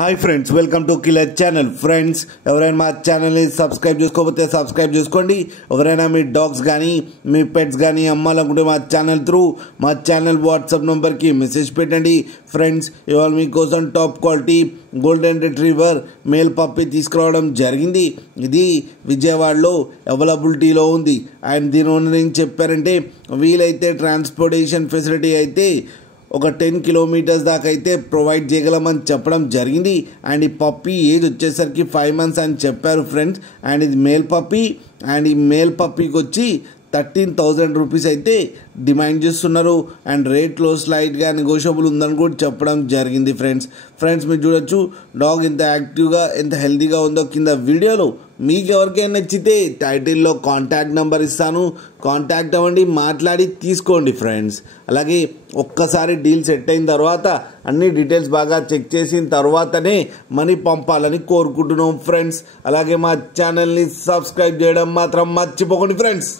Hi friends, welcome to killer channel. Friends, ఎవరైనా మా ఛానల్ని సబ్స్క్రైబ్ చేసుకోకపోతే సబ్స్క్రైబ్ చేసుకోండి. ఎవరైనా మీ డాగ్స్ కానీ మీ పెట్స్ కానీ అమ్మాలనుకుంటే మా ఛానల్ వాట్సాప్ నెంబర్కి మెసేజ్ పెట్టండి. ఫ్రెండ్స్, ఇవాళ మీకోసం top quality golden retriever male puppy తీసుకురావడం జరిగింది. ఇది విజయవాడలో అవైలబిలిటీలో ఉంది. అండ్ దీని ఓనర్ ఏం చెప్పారంటే, వీలైతే ట్రాన్స్పోర్టేషన్ ఫెసిలిటీ అయితే ఒక 10 కిలోమీటర్స్ దాకా అయితే ప్రొవైడ్ చేయగలమని చెప్పడం జరిగింది. అండ్ ఈ పప్పీ ఏజ్ వచ్చేసరికి 5 మంత్స్ అని చెప్పారు ఫ్రెండ్స్. అండ్ ఇది మేల్ పప్పీ. అండ్ ఈ మేల్ పప్పీకి వచ్చి 13,000 రూపీస్ అయితే డిమాండ్ చేస్తున్నారు. అండ్ రేట్లో స్లైట్గా నెగోషియబుల్ ఉందని కూడా చెప్పడం జరిగింది. ఫ్రెండ్స్ మీరు చూడొచ్చు డాగ్ ఎంత యాక్టివ్గా ఎంత హెల్తీగా ఉందో కింద వీడియోలో. మీకు ఎవరికైనా నచ్చితే టైటిల్లో కాంటాక్ట్ నెంబర్ ఇస్తాను, కాంటాక్ట్ అవ్వండి, మాట్లాడి తీసుకోండి ఫ్రెండ్స్. అలాగే ఒక్కసారి డీల్ సెట్ అయిన తర్వాత అన్ని డీటెయిల్స్ బాగా చెక్ చేసిన తర్వాతనే మనీ పంపాలని కోరుకుంటున్నాం ఫ్రెండ్స్. అలాగే మా ఛానల్ని సబ్స్క్రైబ్ చేయడం మాత్రం మర్చిపోకండి ఫ్రెండ్స్.